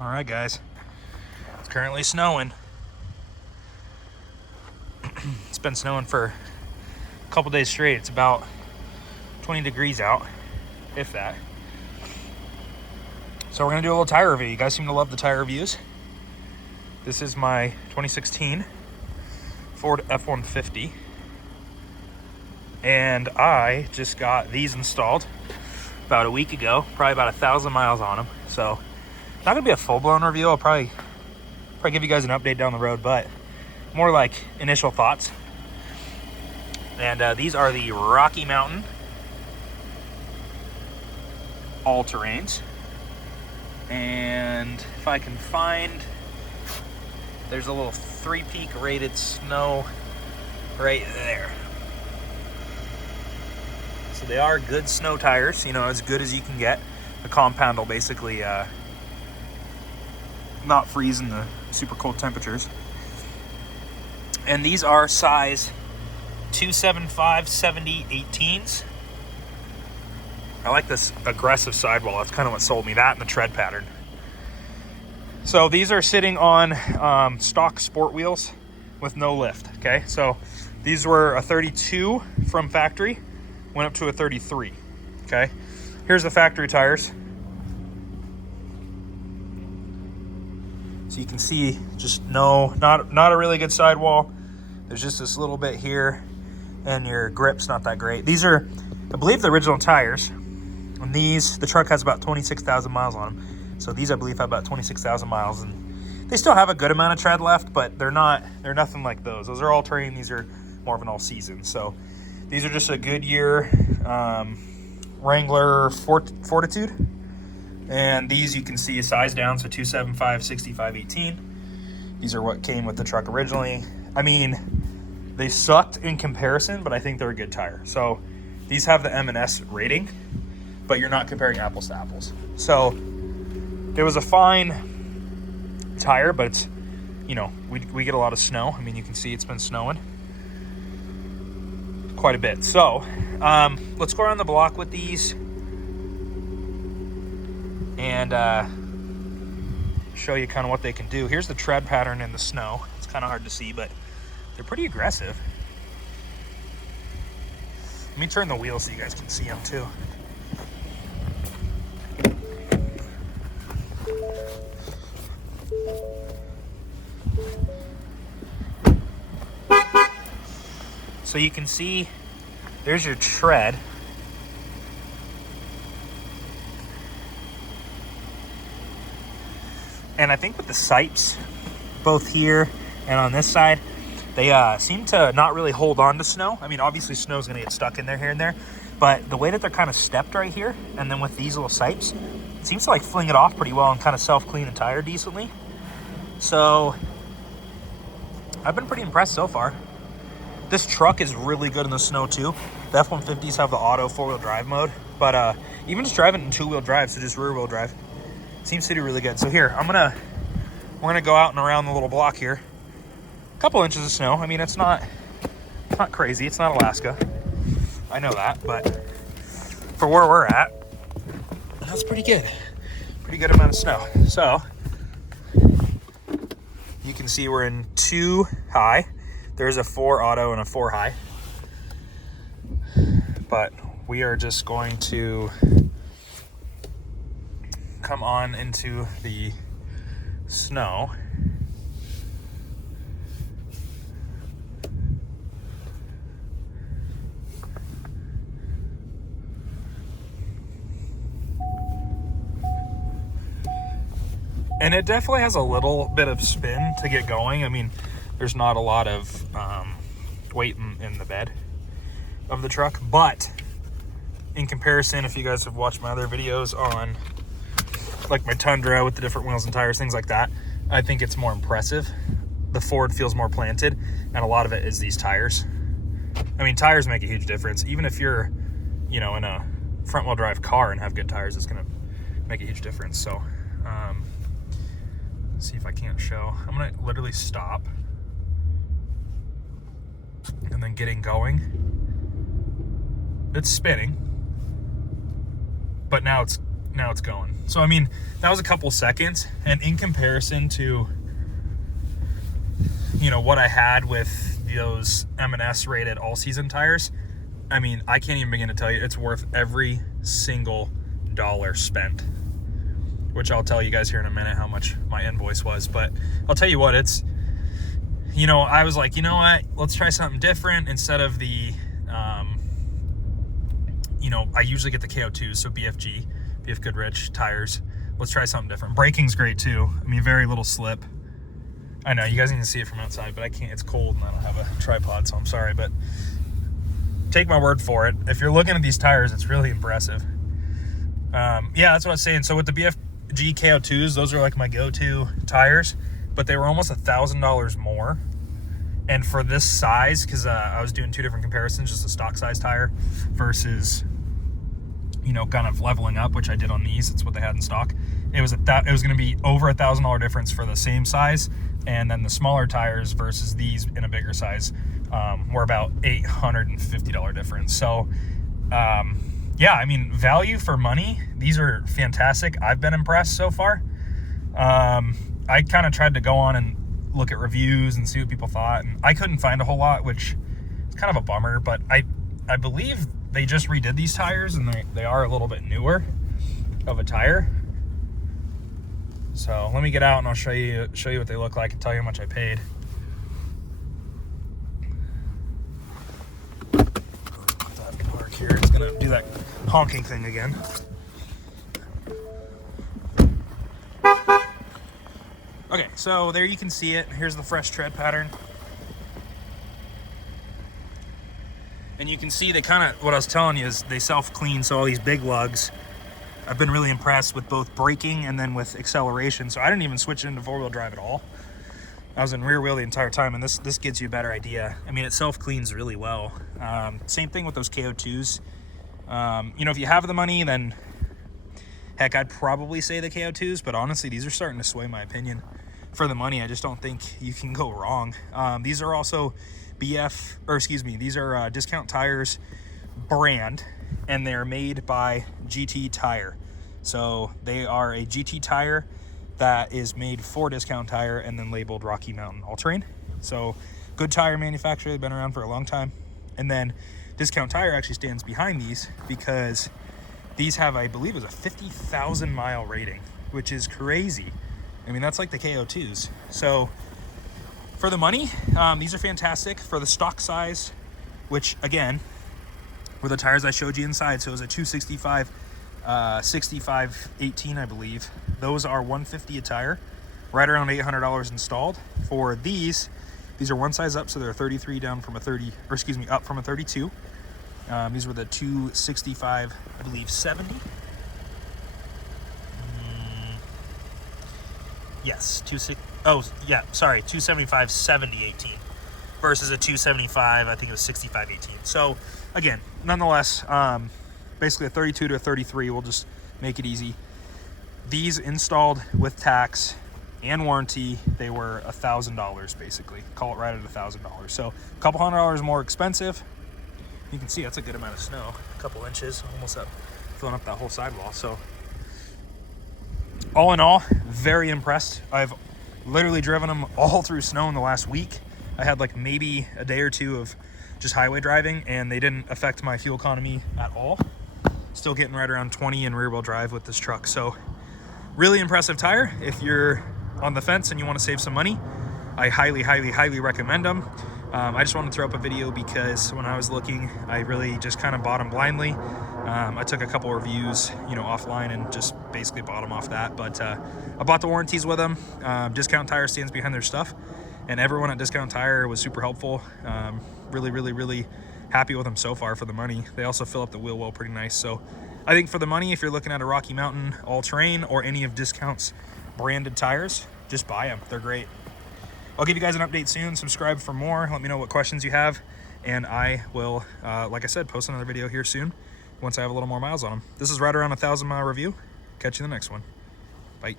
All right, guys. It's currently snowing. It's been snowing for a couple days straight. It's about 20 degrees out, if that. So we're gonna do a little tire review. You guys seem to love the tire reviews. This is my 2016 Ford F-150. And I just got these installed about a week ago, probably about 1,000 miles on them. So not gonna be a full-blown review. I'll probably give you guys an update down the road, but more like initial thoughts. And these are the Rocky Mountain all-terrains. And if I can find, there's a little 3-peak rated snow right there. So they are good snow tires, you know, as good as you can get. The compound will basically not freeze in the super cold temperatures. And these are size 275/70/18s. I like this aggressive sidewall. That's kind of what sold me, that and the tread pattern. So these are sitting on stock sport wheels with no lift, okay? So these were a 32 from factory, went up to a 33, okay? Here's the factory tires. So you can see just not a really good sidewall. There's just this little bit here, and your grip's not that great. These are, I believe, the original tires. And these, the truck has about 26,000 miles on them. So these, I believe, have about 26,000 miles, and they still have a good amount of tread left, but they're nothing like those. Those are all terrain. These are more of an all season. So these are just a Goodyear Wrangler Fortitude. And these you can see a size down, so 275/65/18. These are what came with the truck originally. I mean, they sucked in comparison, but I think they're a good tire. So these have the M&S rating, but you're not comparing apples to apples. So it was a fine tire, but it's, you know, we get a lot of snow. I mean, you can see it's been snowing quite a bit. So let's go around the block with these and show you kind of what they can do. Here's the tread pattern in the snow. It's kind of hard to see, but they're pretty aggressive. Let me turn the wheels so you guys can see them too. So you can see there's your tread. And I think with the sipes, both here and on this side, they seem to not really hold on to snow. I mean, obviously snow's gonna get stuck in there here and there, but the way that they're kind of stepped right here, and then with these little sipes, it seems to like fling it off pretty well and kind of self-clean a tire decently. So I've been pretty impressed so far. This truck is really good in the snow too. The F-150s have the auto 4-wheel drive mode, but even just driving in 2-wheel drive, so just rear-wheel drive, seems to do really good. So here, we're gonna go out and around the little block here. A couple inches of snow. I mean, it's not crazy. It's not Alaska. I know that, but for where we're at, that's pretty good. Pretty good amount of snow. So you can see we're in 2 high. There's a 4 auto and a 4 high. But we are just going to come on into the snow. And it definitely has a little bit of spin to get going. I mean, there's not a lot of weight in the bed of the truck, but in comparison, if you guys have watched my other videos on like my Tundra with the different wheels and tires, things like that, I think it's more impressive. The Ford feels more planted, and a lot of it is these tires. I mean, tires make a huge difference. Even if you're, you know, in a front-wheel drive car and have good tires, it's gonna make a huge difference. So let's see if I can't show. I'm gonna literally stop and then getting going. It's spinning, but now it's now it's going. So I mean, that was a couple seconds, and in comparison to, you know, what I had with those M&S rated all season tires, I mean, I can't even begin to tell you, it's worth every single dollar spent, which I'll tell you guys here in a minute how much my invoice was. But I'll tell you what, it's, you know, I was like, you know what, let's try something different. Instead of the you know, I usually get the KO2s, so BFG, BF Goodrich tires. Let's try something different. Braking's great too. I mean, very little slip. I know you guys can see it from outside, but I can't. It's cold and I don't have a tripod, so I'm sorry. But take my word for it. If you're looking at these tires, it's really impressive. Yeah, that's what I was saying. So with the BFG KO2s, those are like my go-to tires, but they were almost $1,000 more. And for this size, because I was doing two different comparisons, just a stock size tire versus, you know, kind of leveling up, which I did on these. It's what they had in stock. It was going to be over $1,000 difference for the same size, and then the smaller tires versus these in a bigger size were about $850 difference. So, yeah, I mean, value for money. These are fantastic. I've been impressed so far. I kind of tried to go on and look at reviews and see what people thought, and I couldn't find a whole lot, which is kind of a bummer. But I believe they just redid these tires, and they are a little bit newer of a tire. So let me get out and I'll show you what they look like and tell you how much I paid. Put that park here. It's gonna do that honking thing again. Okay, so there you can see it. Here's the fresh tread pattern. And you can see they kind of, what I was telling you is they self-clean, so all these big lugs. I've been really impressed with both braking and then with acceleration. So I didn't even switch it into four-wheel drive at all. I was in rear wheel the entire time, and this gives you a better idea. I mean, it self-cleans really well. Same thing with those KO2s. You know, if you have the money, then heck, I'd probably say the KO2s, but honestly, these are starting to sway my opinion. For the money, I just don't think you can go wrong. These are also these are Discount Tires brand, and they're made by GT Tire. So they are a GT tire that is made for Discount Tire and then labeled Rocky Mountain All-Terrain. So good tire manufacturer, they've been around for a long time. And then Discount Tire actually stands behind these because these have, I believe, is a 50,000 mile rating, which is crazy. I mean, that's like the KO2s. So for the money, these are fantastic. For the stock size, which again, were the tires I showed you inside. So it was a 265, 65, 18, I believe. Those are $150 a tire, right around $800 installed. For these are one size up, so they're 33 down from a 30, or excuse me, up from a 32. These were the 265, I believe, 70. Yes, 275, 70, 18 versus a 275, I think it was 65, 18. So again, nonetheless, basically a 32 to a 33, we'll just make it easy. These installed with tax and warranty, they were $1,000 basically. Call it right at $1,000. So a couple $100 more expensive. You can see that's a good amount of snow, a couple inches, almost up, filling up that whole sidewall. So all in all, very impressed. I've literally driven them all through snow in the last week. I had like maybe a day or two of just highway driving, and they didn't affect my fuel economy at all. Still getting right around 20 in rear wheel drive with this truck. So really impressive tire. If you're on the fence and you want to save some money, I highly, highly, highly recommend them. I just wanted to throw up a video because when I was looking, I really just kind of bought them blindly. I took a couple reviews, offline, and just basically bought them off that. But I bought the warranties with them. Discount Tire stands behind their stuff, and everyone at Discount Tire was super helpful. Really, really, really happy with them so far for the money. They also fill up the wheel well pretty nice. So I think for the money, if you're looking at a Rocky Mountain All-Terrain or any of Discount's branded tires, just buy them. They're great. I'll give you guys an update soon. Subscribe for more. Let me know what questions you have, and I will, like I said, post another video here soon once I have a little more miles on them. This is right around a 1,000 mile review. Catch you in the next one. Bye.